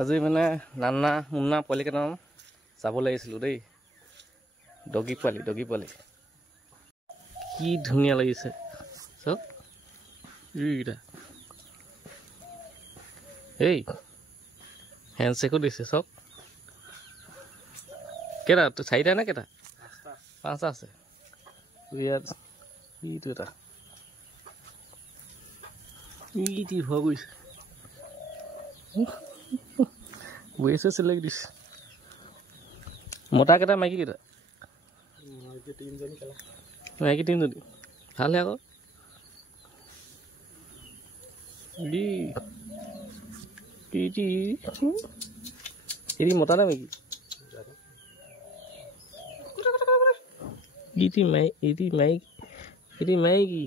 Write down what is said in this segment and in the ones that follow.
আজি মানে নানা মুন্না পোৱালি কেইটামান চাব লাগিছিলোঁ দেই। ডগি পোৱালি কি ধুনীয়া লাগিছে চব এইকেইটা। এই হেণ্ডশ্বেকো দিছে চব। কেইটা চাৰিটা নে কেইটা? পাঁচটা আছে ইয়াত। ইটো এটা ইটি ভয় কৰিছে বহিছে চিলেক্ট দিছে। মতা কেইটা মাইকী কেইটা? মাইকী তিনিজনী ভালহে আকৌ। এটি মতা নে মাইকী? এটি মাইকী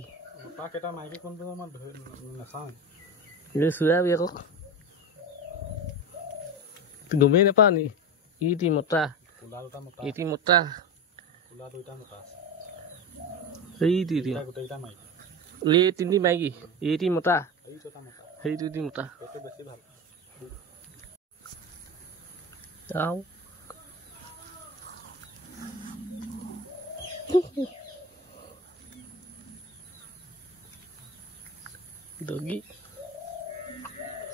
চুৰাবি আকৌ গমেই নাপাওঁ নি? ইটি মতা এটি মতা এই তিনি মাইকী এইটি মতা সেইটো এটি মতা। চাওঁ ডগি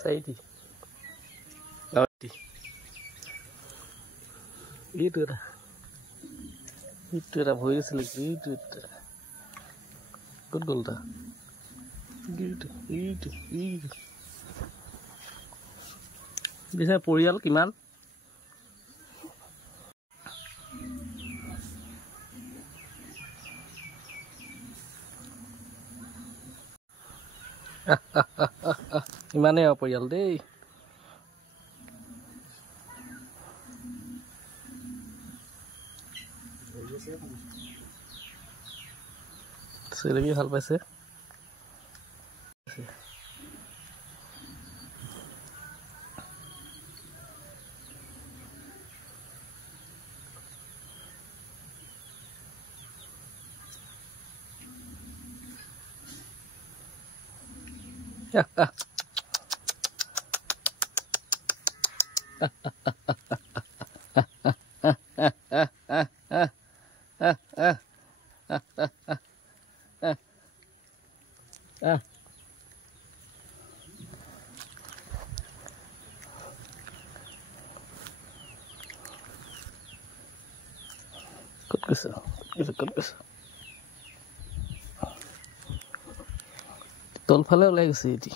চাৰিটি এইটো এটা ভৰি আছিলে। এইটো এটা ক'ত গ'ল তা? এইটো পিছে পৰিয়াল কিমান? ইমানেই আৰু পৰিয়াল দেই। চেলেকি ভাল পাইছে। ক'ত গৈছে? তলফালে ওলাই গৈছে এটি।